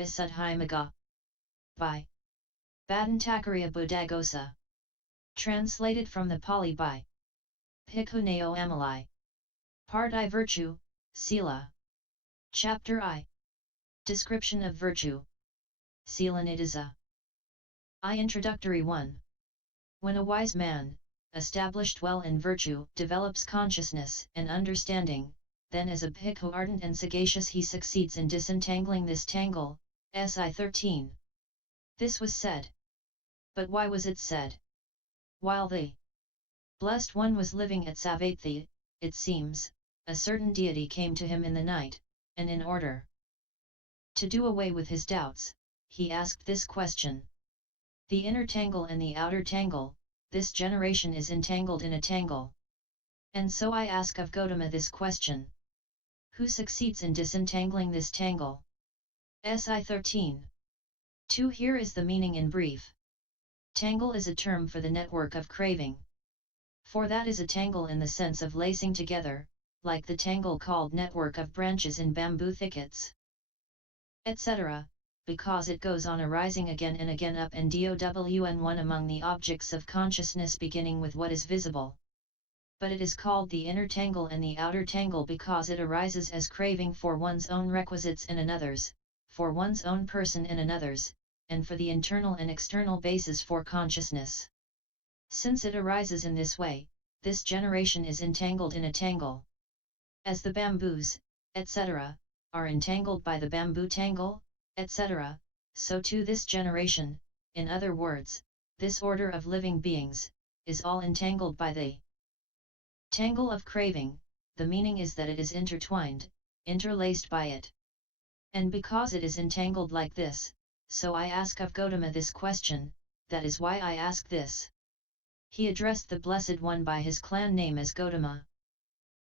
Visuddhimagga. By Bhattacharya Buddhaghosa. Translated from the Pali by Bhikkhu Naoamoli. Part I. Virtue, Sila. Chapter I. Description of Virtue. Sila Nidasa. I. Introductory 1. When a wise man, established well in virtue, develops consciousness and understanding, then as a bhikkhu ardent and sagacious he succeeds in disentangling this tangle, SI 13. This was said. But why was it said? While the Blessed One was living at Savatthì, it seems, a certain deity came to him in the night, and in order to do away with his doubts, he asked this question. The inner tangle and the outer tangle, this generation is entangled in a tangle. And so I ask of Gotama this question. Who succeeds in disentangling this tangle? SI 13. 2. Here is the meaning in brief. Tangle is a term for the network of craving. For that is a tangle in the sense of lacing together, like the tangle called network of branches in bamboo thickets, etc., because it goes on arising again and again up and down among the objects of consciousness beginning with what is visible. But it is called the inner tangle and the outer tangle because it arises as craving for one's own requisites and another's, for one's own person and another's, and for the internal and external basis for consciousness. Since it arises in this way, this generation is entangled in a tangle. As the bamboos, etc., are entangled by the bamboo tangle, etc., so too this generation, in other words, this order of living beings, is all entangled by the tangle of craving. The meaning is that it is intertwined, interlaced by it. And because it is entangled like this, so I ask of Gotama this question, that is why I ask this. He addressed the Blessed One by his clan name as Gotama.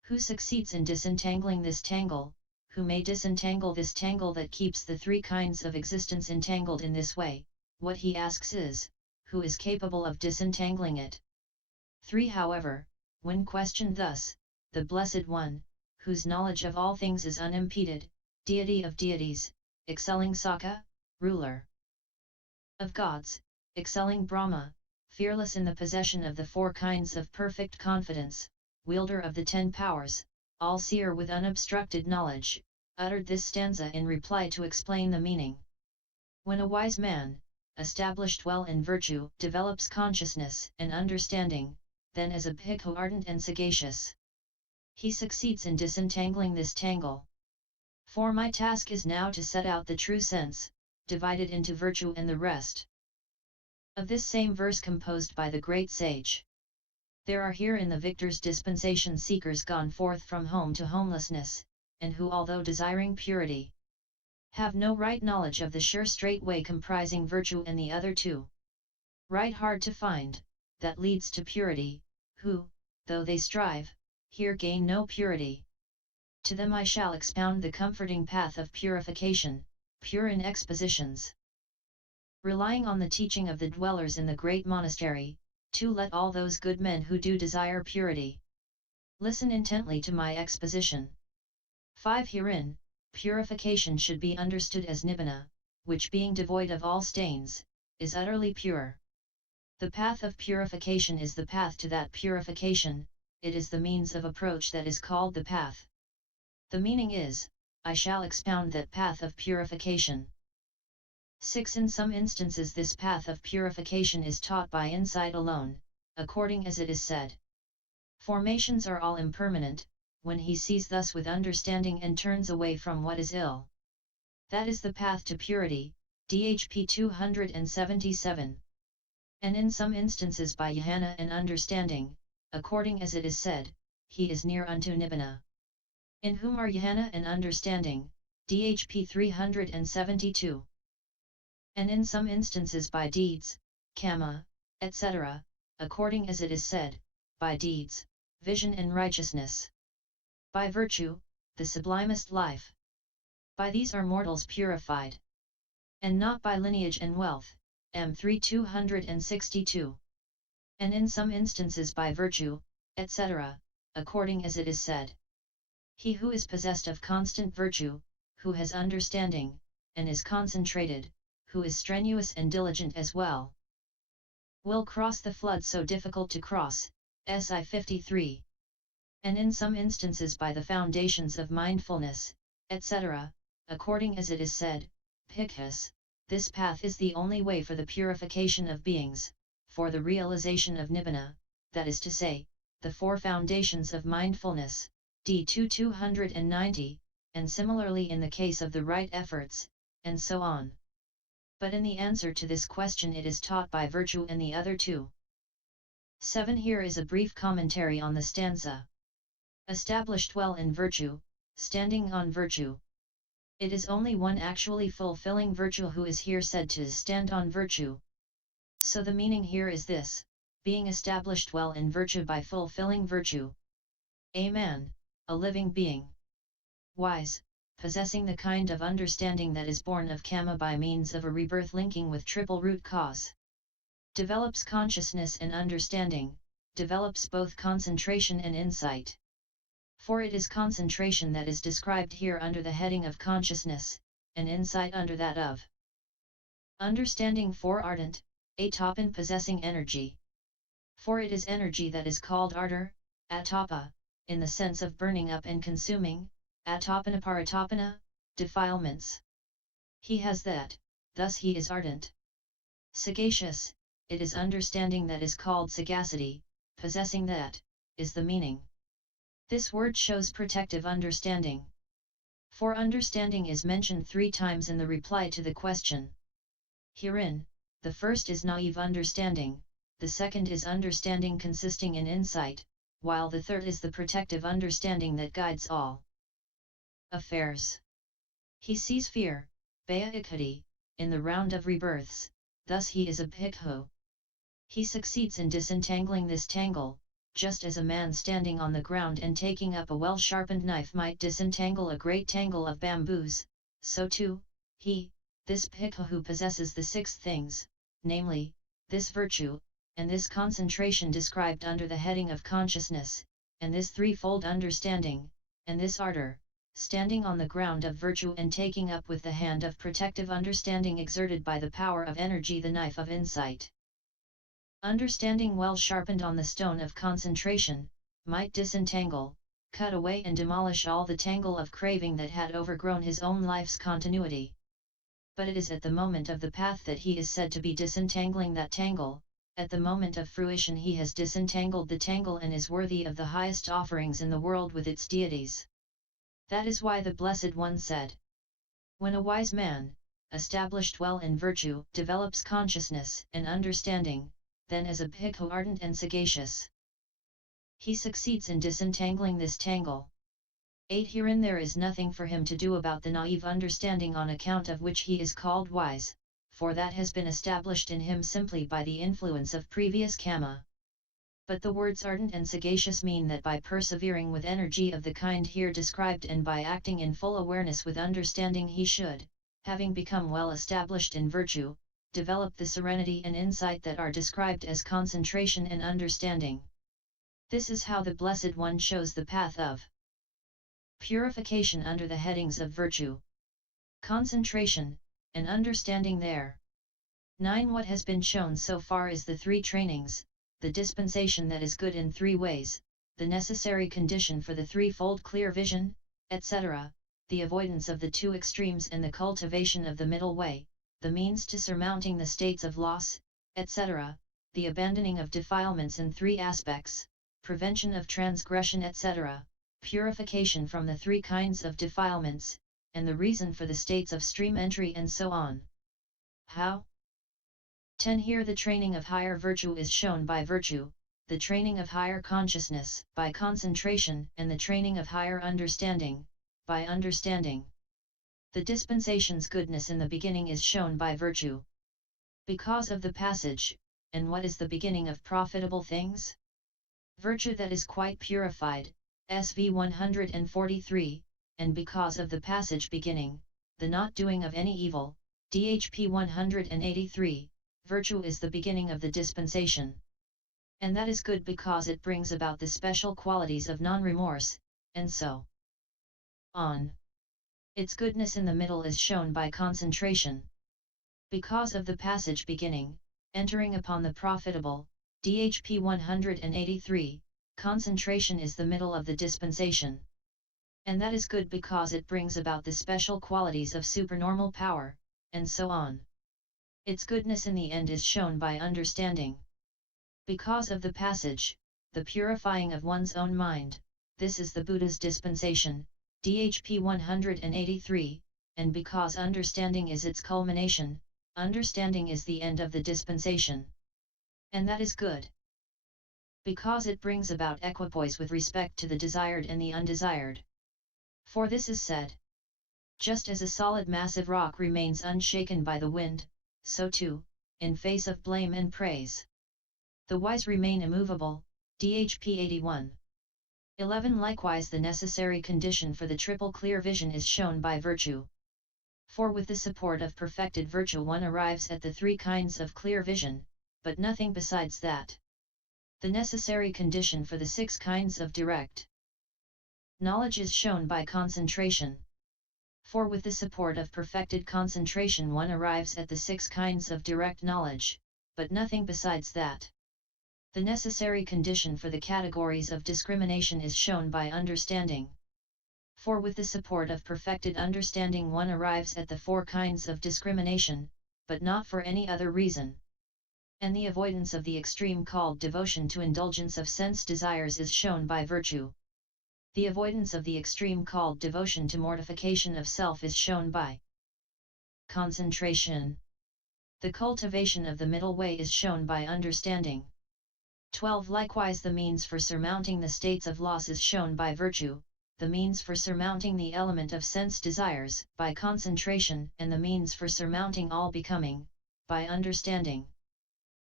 Who succeeds in disentangling this tangle, who may disentangle this tangle that keeps the three kinds of existence entangled in this way? What he asks is, who is capable of disentangling it? 3. However, when questioned thus, the Blessed One, whose knowledge of all things is unimpeded, deity of deities, excelling Sakka, ruler of gods, excelling Brahma, fearless in the possession of the four kinds of perfect confidence, wielder of the 10 powers, all-seer with unobstructed knowledge, uttered this stanza in reply to explain the meaning. When a wise man, established well in virtue, develops consciousness and understanding, then as a bhikkhu ardent and sagacious, he succeeds in disentangling this tangle. For my task is now to set out the true sense, divided into virtue and the rest of this same verse composed by the great sage. There are here in the victor's dispensation seekers gone forth from home to homelessness, and who although desiring purity, have no right knowledge of the sure straight way comprising virtue and the other two, right hard to find, that leads to purity, who, though they strive, here gain no purity. To them I shall expound the comforting path of purification, pure in expositions. Relying on the teaching of the dwellers in the great monastery, to let all those good men who do desire purity listen intently to my exposition. 5. Herein, purification should be understood as nibbana, which being devoid of all stains, is utterly pure. The path of purification is the path to that purification, it is the means of approach that is called the path. The meaning is, I shall expound that path of purification. 6. In some instances this path of purification is taught by insight alone, according as it is said. Formations are all impermanent, when he sees thus with understanding and turns away from what is ill. That is the path to purity, DHP 277. And in some instances by jhana and understanding, according as it is said, he is near unto nibbana. In whom are jhana and understanding, DHP 372. And in some instances by deeds, kamma, etc., according as it is said, by deeds, vision and righteousness. By virtue, the sublimest life. By these are mortals purified. And not by lineage and wealth, M3 262. And in some instances by virtue, etc., according as it is said. He who is possessed of constant virtue, who has understanding, and is concentrated, who is strenuous and diligent as well. Will cross the flood so difficult to cross, SI 53. And in some instances by the foundations of mindfulness, etc., according as it is said, Bhikkhus, this path is the only way for the purification of beings, for the realization of Nibbana, that is to say, the four foundations of mindfulness, D2 290, and similarly in the case of the right efforts, and so on. But in the answer to this question it is taught by virtue and the other two. 7. Here is a brief commentary on the stanza. Established well in virtue, standing on virtue. It is only one actually fulfilling virtue who is here said to stand on virtue. So the meaning here is this, being established well in virtue by fulfilling virtue. A man, a living being. Wise, possessing the kind of understanding that is born of Kama by means of a rebirth linking with triple root cause. Develops consciousness and understanding, develops both concentration and insight. For it is concentration that is described here under the heading of consciousness, and insight under that of understanding. For ardent, atapan possessing energy. For it is energy that is called ardor, atapa, in the sense of burning up and consuming, atapana paratapana, defilements. He has that, thus he is ardent. Sagacious, it is understanding that is called sagacity, possessing that, is the meaning. This word shows protective understanding. For understanding is mentioned 3 times in the reply to the question. Herein, the first is naive understanding, the second is understanding consisting in insight, while the third is the protective understanding that guides all affairs. He sees fear, bhaya ikkhati, in the round of rebirths, thus he is a bhikkhu. He succeeds in disentangling this tangle, just as a man standing on the ground and taking up a well-sharpened knife might disentangle a great tangle of bamboos, so too, he, this bhikkhu who possesses the 6 things, namely, this virtue, and this concentration described under the heading of consciousness, and this threefold understanding, and this ardor, standing on the ground of virtue and taking up with the hand of protective understanding exerted by the power of energy the knife of insight. Understanding well sharpened on the stone of concentration, might disentangle, cut away and demolish all the tangle of craving that had overgrown his own life's continuity. But it is at the moment of the path that he is said to be disentangling that tangle, at the moment of fruition he has disentangled the tangle and is worthy of the highest offerings in the world with its deities. That is why the Blessed One said, when a wise man, established well in virtue, develops consciousness and understanding, then as a bhikkhu ardent and sagacious, he succeeds in disentangling this tangle. 8. Herein there is nothing for him to do about the naive understanding on account of which he is called wise, for that has been established in him simply by the influence of previous Kama. But the words ardent and sagacious mean that by persevering with energy of the kind here described and by acting in full awareness with understanding he should, having become well established in virtue, develop the serenity and insight that are described as concentration and understanding. This is how the Blessed One shows the path of purification under the headings of virtue, concentration, and understanding there. 9. What has been shown so far is the 3 trainings, the dispensation that is good in 3 ways, the necessary condition for the threefold clear vision, etc., the avoidance of the 2 extremes and the cultivation of the middle way, the means to surmounting the states of loss, etc., the abandoning of defilements in 3 aspects, prevention of transgression, etc., purification from the 3 kinds of defilements, and the reason for the states of stream entry and so on. How? 10. Here the training of higher virtue is shown by virtue, the training of higher consciousness by concentration, and the training of higher understanding by understanding. The dispensation's goodness in the beginning is shown by virtue. Because of the passage, and what is the beginning of profitable things? Virtue that is quite purified, SV 143, and because of the passage beginning, the not doing of any evil, DHP 183, virtue is the beginning of the dispensation. And that is good because it brings about the special qualities of non-remorse, and so on. Its goodness in the middle is shown by concentration. Because of the passage beginning, entering upon the profitable, dhp 183, concentration is the middle of the dispensation. And that is good because it brings about the special qualities of supernormal power, and so on. Its goodness in the end is shown by understanding. Because of the passage, the purifying of one's own mind, this is the Buddha's dispensation, dhp 183, and because understanding is its culmination, understanding is the end of the dispensation. And that is good. Because it brings about equipoise with respect to the desired and the undesired. For this is said. Just as a solid massive rock remains unshaken by the wind, so too, in face of blame and praise, the wise remain immovable, dhp 81. 11. Likewise the necessary condition for the triple clear vision is shown by virtue. For with the support of perfected virtue one arrives at the three kinds of clear vision, but nothing besides that. The necessary condition for the 6 kinds of direct knowledge is shown by concentration. For with the support of perfected concentration one arrives at the 6 kinds of direct knowledge, but nothing besides that. The necessary condition for the categories of discrimination is shown by understanding. For with the support of perfected understanding one arrives at the 4 kinds of discrimination, but not for any other reason. And the avoidance of the extreme called devotion to indulgence of sense desires is shown by virtue. The avoidance of the extreme called devotion to mortification of self is shown by concentration. The cultivation of the middle way is shown by understanding. 12. Likewise the means for surmounting the states of loss is shown by virtue, the means for surmounting the element of sense desires, by concentration, and the means for surmounting all becoming, by understanding.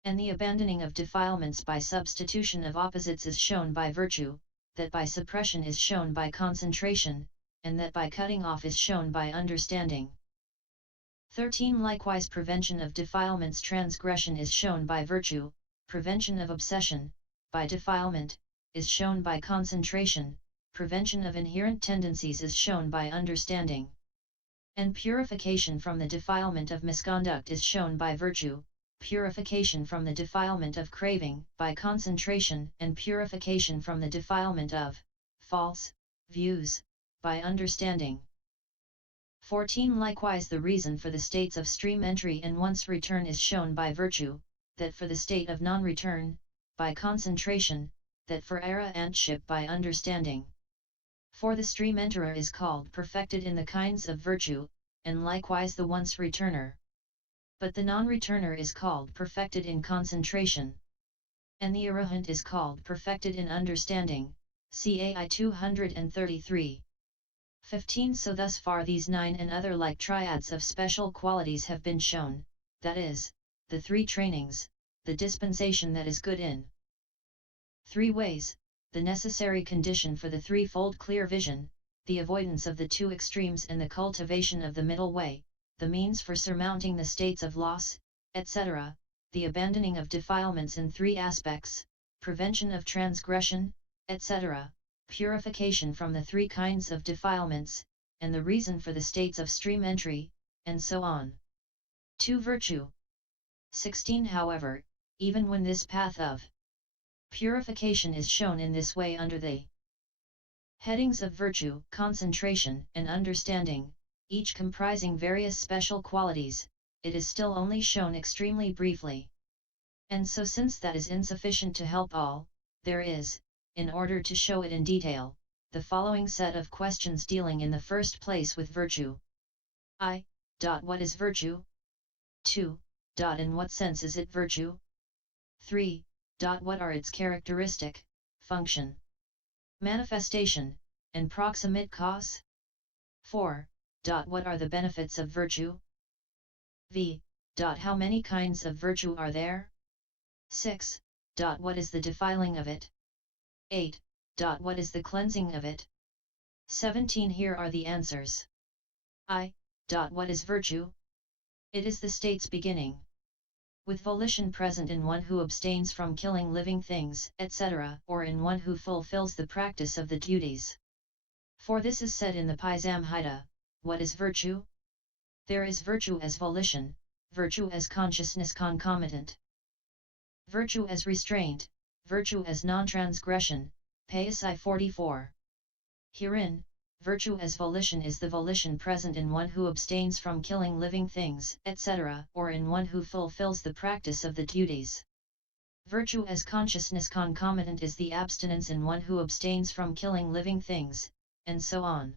And the abandoning of defilements by substitution of opposites is shown by virtue, that by suppression is shown by concentration, and that by cutting off is shown by understanding. 13. Likewise prevention of defilements transgression is shown by virtue, prevention of obsession, by defilement, is shown by concentration, prevention of inherent tendencies is shown by understanding. And purification from the defilement of misconduct is shown by virtue, purification from the defilement of craving, by concentration, and purification from the defilement of false views, by understanding. 14. Likewise the reason for the states of stream entry and once return is shown by virtue, that for the state of non-return, by concentration, that for arahantship by understanding. For the stream enterer is called perfected in the kinds of virtue, and likewise the once returner. But the non-returner is called perfected in concentration. And the arahant is called perfected in understanding, CAI 233. 15. So thus far these 9 and other like triads of special qualities have been shown, that is, the 3 trainings, the dispensation that is good in 3 ways, the necessary condition for the threefold clear vision, the avoidance of the 2 extremes and the cultivation of the middle way, the means for surmounting the states of loss, etc., the abandoning of defilements in 3 aspects, prevention of transgression, etc., purification from the 3 kinds of defilements, and the reason for the states of stream entry, and so on. 2. Virtue. 16. However, even when this path of purification is shown in this way under the headings of virtue, concentration, and understanding, each comprising various special qualities, it is still only shown extremely briefly. And so since that is insufficient to help all, there is, in order to show it in detail, the following set of questions dealing in the first place with virtue. I. What is virtue? 2. In what sense is it virtue? 3. What are its characteristic, function, manifestation, and proximate cause? 4. What are the benefits of virtue? V. How many kinds of virtue are there? 6. What is the defiling of it? 8. What is the cleansing of it? 17. Here are the answers. I. What is virtue? It is the state's beginning. With volition present in one who abstains from killing living things, etc., or in one who fulfills the practice of the duties. For this is said in the Paisamhita, what is virtue? There is virtue as volition, virtue as consciousness concomitant. Virtue as restraint, virtue as non-transgression, Payasai 44. Herein, virtue as volition is the volition present in one who abstains from killing living things, etc., or in one who fulfills the practice of the duties. Virtue as consciousness concomitant is the abstinence in one who abstains from killing living things, and so on.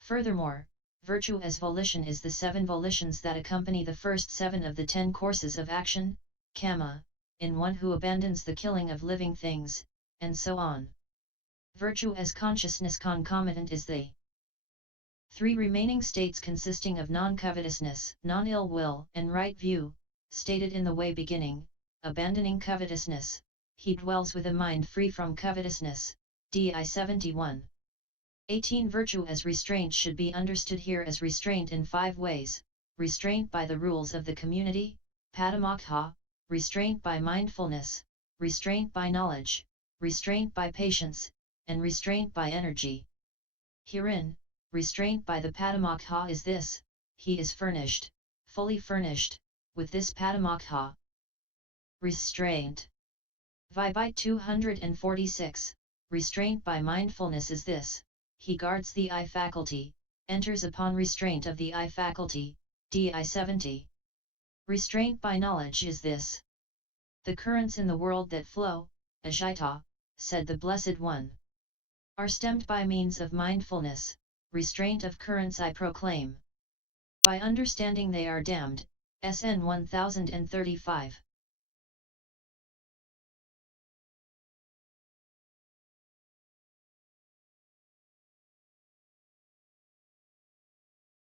Furthermore, virtue as volition is the 7 volitions that accompany the first 7 of the 10 courses of action, Kama, in one who abandons the killing of living things, and so on. Virtue as consciousness concomitant is the 3 remaining states consisting of non-covetousness, non-ill will, and right view, stated in the way beginning, abandoning covetousness, he dwells with a mind free from covetousness, Di 71. 18. Virtue as restraint should be understood here as restraint in 5 ways: restraint by the rules of the community, Padamokha, restraint by mindfulness, restraint by knowledge, restraint by patience, and restraint by energy. Herein, restraint by the Padamokha is this: he is furnished, fully furnished, with this Padamokha. Restraint. Vibhite 246, restraint by mindfulness is this: he guards the eye faculty, enters upon restraint of the eye faculty, Di 70. Restraint by knowledge is this: the currents in the world that flow, Ajita, said the Blessed One, are stemmed by means of mindfulness. Restraint of currents I proclaim. By understanding they are damned, SN 1035.